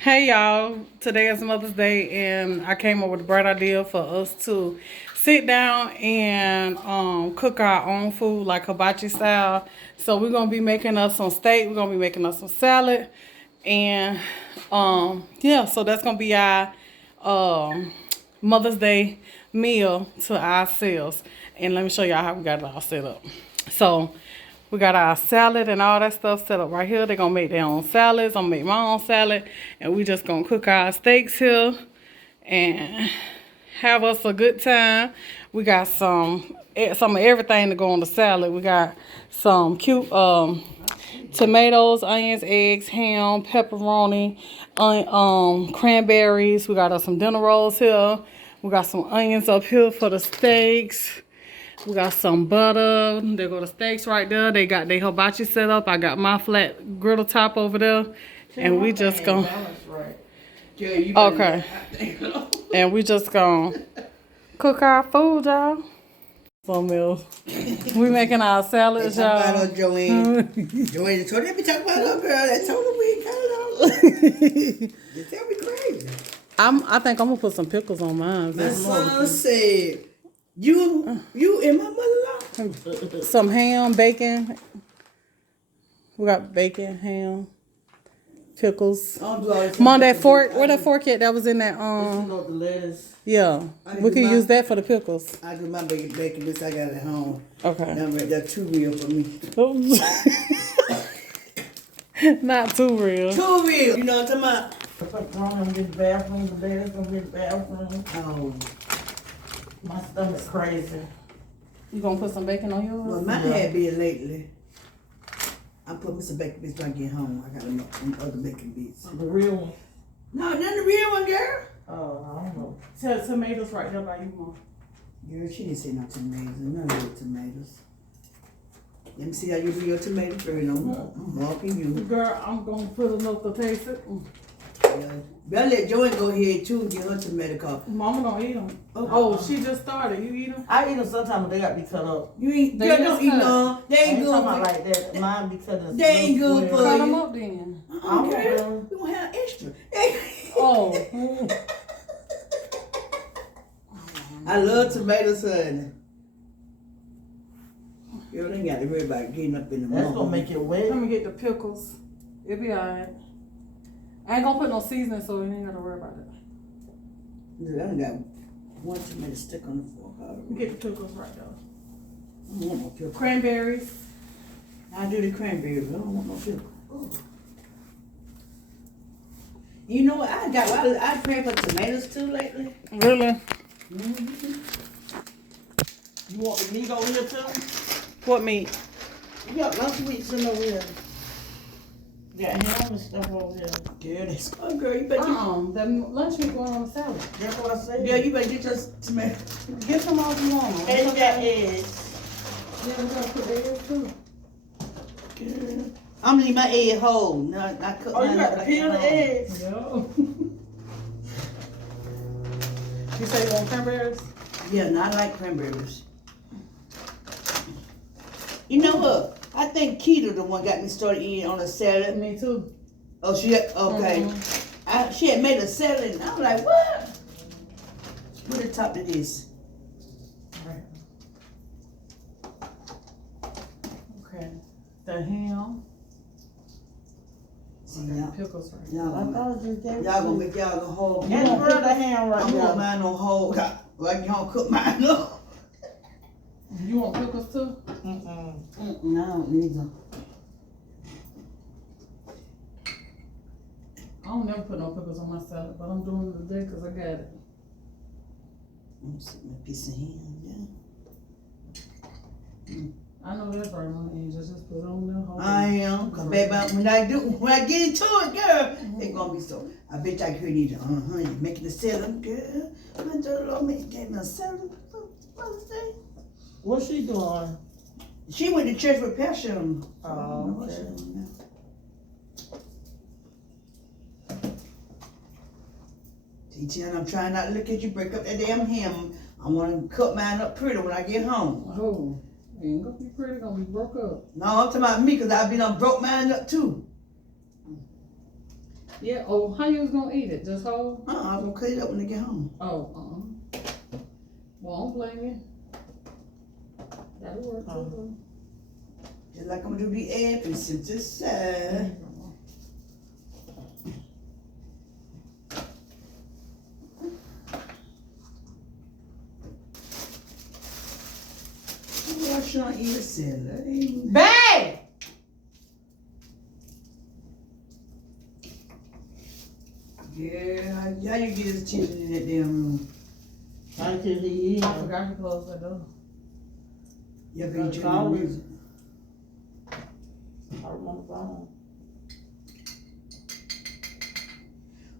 Hey y'all, today is Mother's Day and I came up with a bright idea for us to sit down and cook our own food like hibachi style. So we're gonna be making us some steak, we're gonna be making us some salad, and yeah, so that's gonna be our Mother's Day meal to ourselves. And let me show y'all how we got it all set up. So we got our salad and all that stuff set up right here. They're gonna make their own salads. I'm gonna make my own salad. And we just gonna cook our steaks here and have us a good time. We got some of everything to go on the salad. We got some cute tomatoes, onions, eggs, ham, pepperoni, cranberries. We got us some dinner rolls here. We got some onions up here for the steaks. We got some butter. There go the steaks right there. They got their hibachi set up. I got my flat griddle top over there. And we just gonna... Okay. And we just gonna cook our food, y'all. Some else. We making our salads, y'all. Talk about Joanne. Joanne told me talk about little girl that told her we ain't cut it tell me crazy. I think I'm gonna put some pickles on mine. My son said, you and my mother-in-law. Some ham, bacon. We got bacon, ham, pickles. Mom, that fork, where that fork at that was in that, The lettuce. yeah. We could use that for the pickles. I do my bacon this I got at home. Okay. That's too real for me. Not too real. Too real. You know what I'm talking about? I'm gonna get the bathroom, the bed's gonna get the bathroom. Oh. My stomach's crazy. You gonna put some bacon on yours? Well, mine had been lately. I put me some bacon bits when I get home. I got enough other bacon bits. The real one. No, not the real one, girl. Oh, I don't know. Tomatoes right there by you, Mom. Girl, she didn't say no tomatoes. None of the tomatoes. Let me see how you do your tomato first. I'm walking you. Girl, I'm gonna put enough to taste it. Yeah. Better let Joanne go ahead too and get her tomato cup. Mama don't eat them. Oh. Oh, she just started. You eat them? I eat them sometimes, but they got to be cut up. You ain't, They girl, just don't eat cut. none. They I ain't ain't good talking for about like that. Mine be cut in They ain't little good squares. for Cut them up then. Okay. Oh. We gonna have extra. Oh. I love tomatoes, honey. Girl, they got to worry about getting up in the morning. That's gonna make it wet. Let me get the pickles. It'll be alright. I ain't gonna put no seasoning, so you ain't gotta worry about it. Look, I done got one tomato stick on the fork. Get the pickles right there. I don't want no pickle. Cranberries. I do the cranberries. I don't want no pickle. Ooh. You know what? I prayed for tomatoes too lately. Really? Mm-hmm. You want the meat over here too? What meat? You got lunch meat sitting over here. You got ham and stuff over here. Girl, that's oh, girl, you better The lunch meat going on the salad. That's what I said. yeah, you better get your tomato. Get some all you want. And you got eggs. Yeah, we gotta put the eggs too. Girl. I'm gonna leave my egg whole. Not cook Oh, you mine got up to like peel the at home. eggs. Yeah. You say you want cranberries? Yeah, no, I like cranberries. You know what? I think Keto the one got me started eating on a salad. Me too. Oh, she okay. She had made a salad, and I'm like, what? Put the top of this. Right. Okay. The ham. See, y'all, Pickles right. y'all, I gonna, thought you gave y'all gonna make y'all the whole. And the bread the ham right I'm there. want mine on whole, like y'all cook mine up. You want pickles too? No, I don't need them. I don't never put no pickles on my salad, but I'm doing it today because I got it. I'm sitting a piece of ham, yeah. I know that's right, my angels. Just put it on there. Hold I on. am, cause baby, when I get into it, girl, it's gonna be so. I bet y'all heard you, you're making the salad, girl. My daughter Lord me gave me a salad for Mother's Day. What's she doing? She went to church with Passion. Oh, okay. See, Tiana, I'm trying not to look at you break up that damn ham. I want to cut mine up pretty when I get home. Oh, ain't gonna be pretty, gonna be broke up. No, I'm talking about me, cause I've been broke mine up too. Yeah. Oh, how you was gonna eat it? Just whole? I'm gonna cut it up when I get home. Oh, well, I don't blame you. That'll work too. Just like I'm gonna do the egg and sit to the side. Why should I eat a salad? Babe! Yeah, how you get his children in that damn room? I could eat. I forgot to close that door. Yeah, but you in the music. I'm on the phone.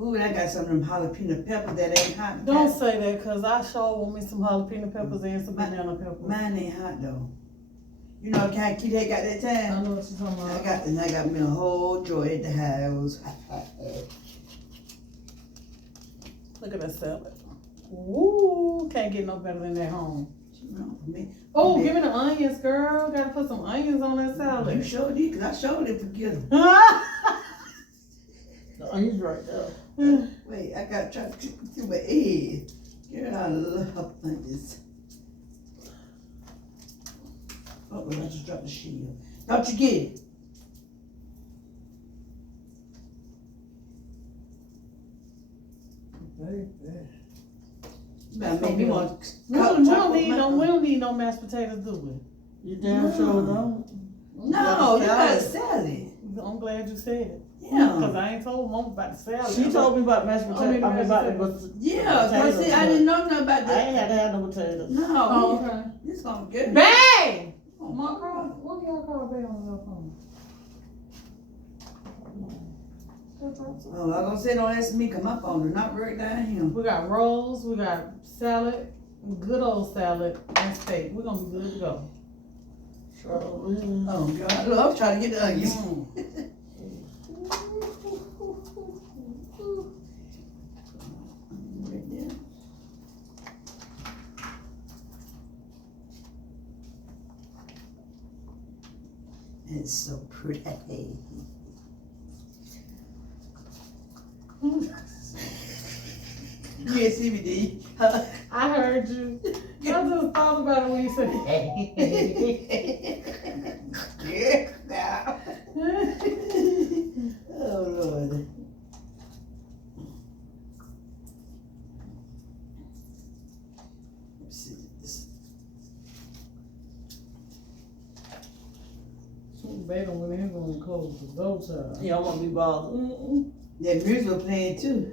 Ooh, and I got some of them jalapeno peppers that ain't hot. Don't say that, cause I sure want me some jalapeno peppers and some banana peppers. Mine ain't hot though. You know, can't keep that got that time. I know what you're talking about. I got me a whole joy at the house. Look at that salad. Woo! Can't get no better than that home. Me. Oh, give me the onions, girl. Gotta put some onions on that You salad. sure did, cause I sure didn't forget them. The onions right there. Wait, I gotta try to trick through my head. Girl, I love onions. Oh, I just dropped the shield. Don't you get it? Better make me want We don't need no mashed potatoes, do we? You damn sure don't. No, you got a salad. I'm glad you said it. Yeah. Cause I ain't told Mom about the salad. She told me about mashed potatoes. I mean about the Yeah, cause see, I didn't know nothing about I that. ain't had to have no potatoes. No, Oh, okay. this gonna be good. Bang! My call. What do y'all call Bay on your phone? Oh, I was gonna say don't ask me, cause my phone do not work down here. We got rolls, we got salad, good old salad, and steak. We're gonna be good to go. Sure. Oh God, look, I'm trying to get the onions. Right there. It's so pretty. You can't see me, did you? I heard you. I just thought about it when you said, Yeah. Oh Lord. Let's see this. Bay don't went in gonna close the door, child. You don't want to be bothered. That music was playing too.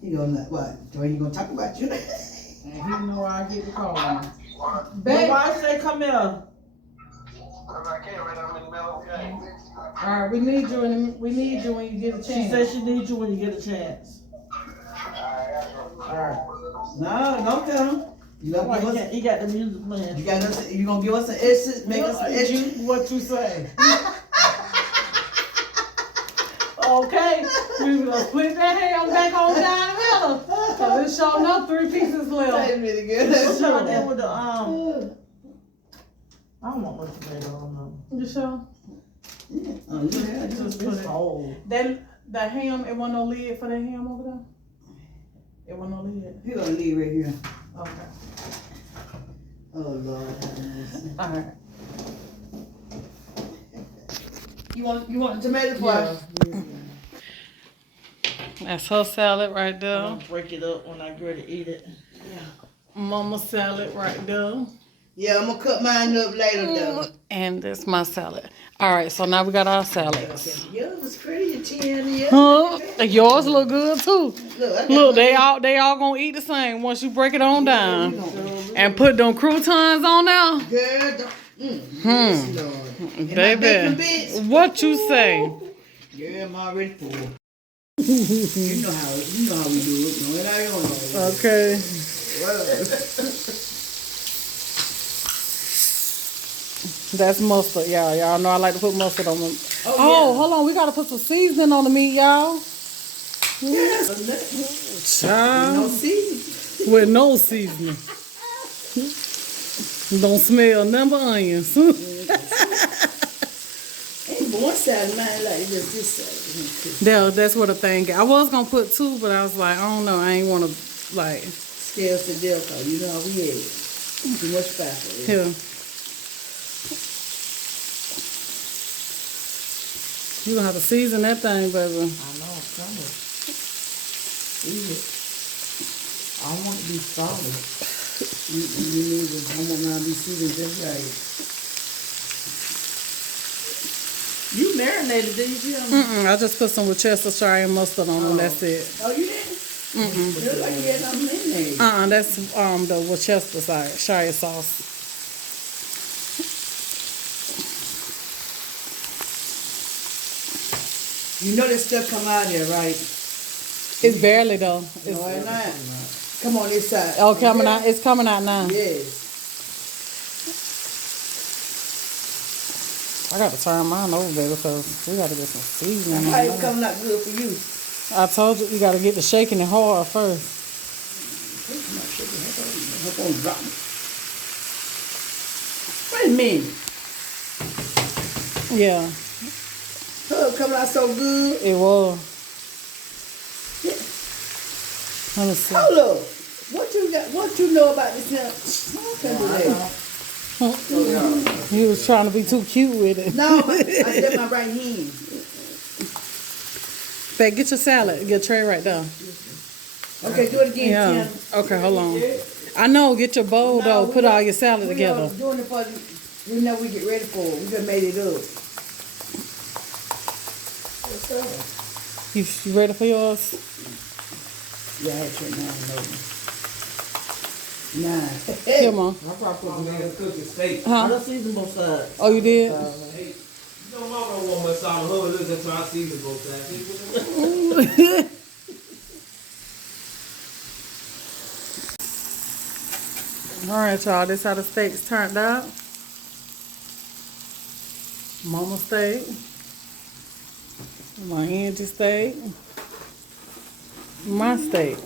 He gonna like what? Joy, he gonna talk about you? And he know I get the call. But Babe. why say come here? I can't right now. I'm in the middle of the game. All right, we need you when you get a chance. She said she needs you when you get a chance. Alright. No, don't tell him. You gonna give us, He got the music playing. you gonna give us an essence, make us an essence. What you say? Okay, we gonna split that ham back on down the middle. Cause it's showing up 3 pieces left. That's really good. What's your name with the I don't want no tomato on them. You sure? Oh, yeah, Just put It's it. old. That ham, it wasn't no lid for that ham over there? It wasn't no lid. You're gonna leave right here. Okay. Oh Lord, have mercy. Alright. You want the tomato pie? Yeah. That's her salad right I'm there. gonna break it up when I get ready to eat it. Mama's salad right there. Yeah, I'm gonna cut mine up later though. And that's my salad. Alright, so now we got our salads. Yours was pretty, Tiana. Huh? Yours look good too. Look, Look, they all gonna eat the same once you break it on down. And put them croutons on there. Girl, don't. Yes, Lord. And my bacon Baby, bits. what you say? Yeah, I'm already full. you know how we do it. No, it ain't on there. Okay. That's mustard, y'all. Y'all know I like to put mustard on them. Oh, hold on. We got to put some seasoning on the meat, y'all. Yes. Child. No seasoning. With no seasoning. Don't smell nothing but onions. Ain't but one side of mine like just this side. That's what the thing. I was gonna put two, but I was like, I don't know. I ain't wanna like. Scales to deal, cause you know how we had it. Too much fat for it. Here. You gonna have to season that thing, baby. I know, it's coming. Eat it. I don't want to be salty. You need it. I want mine to be seasoned just right. You marinated these, yeah? I just put some Worcestershire and mustard on them. That's it. Oh, you didn't? It looked like you had something in there. That's the Worcestershire sauce. You know that stuff come out there, right? It's barely though. No, it's not. Come on this side. Oh, coming out. It's coming out now. Yes. I got to turn mine over there because we got to get some seasoning. How on it mine. coming out good for you? I told you got to get the shaking it hard first. Hope on drop me. Wait a minute. Yeah, Her coming out so good. it was. Let me see. Hold up. What you got? What you know about this now? I can't believe. You was trying to be too cute with it. No, I did my right hand. Babe, get your salad. Get your tray right there. Okay, do it again, Yeah. Tiana. Okay, hold on. I know. Get your bowl though. we Put got- all your salad we together. doing it for you know we get ready for it. We just made it up. You ready for yours? Yeah, I had to turn mine over. Nah. Here, Mom. I probably put Man, cook the steak. I Huh? done seasoned both sides. Oh, you did? Hey, you know, mama don't want much salt and hood. Listen to our season both sides. All right, y'all. This how the steaks turned out. Mama steak. My Angie steak. My steak.